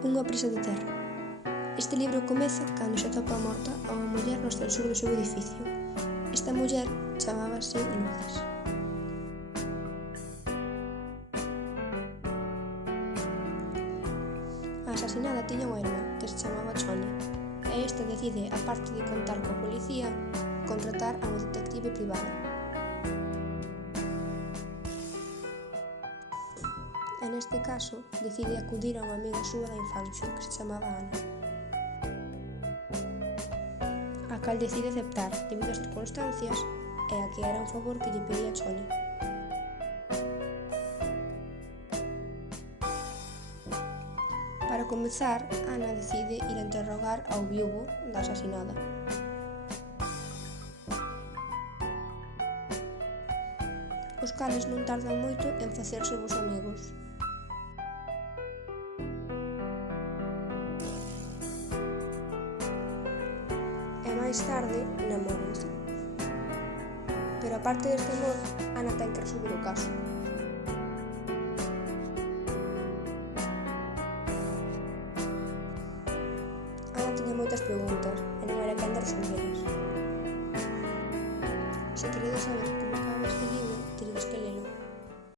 Unha presa de terra. Este libro comeza cando se atopa morta a unha muller no ascensor do seu edificio. Esta muller chamábase Lourdes. A asasinada tiña unha irmá que se chamaba Choni, e esta decide, aparte de contar coa policía, contratar a unha detective privada. E neste caso, decide acudir a unha amiga súa da infancia que se chamaba Ana, a cal decide aceptar debido ás circunstancias e a que era un favor que lle pedía Choni. Para comezar, Ana decide ir a interrogar ao viúvo da asasinada. Os cales non tardan moito en facerse bos amigos. E máis tarde namóranse. Pero aparte deste amor, Ana ten que resolver o caso. Ana tiña moitas preguntas e non era quen de resolvelas. Se queredes saber como acaba este libro, teredes que lelo.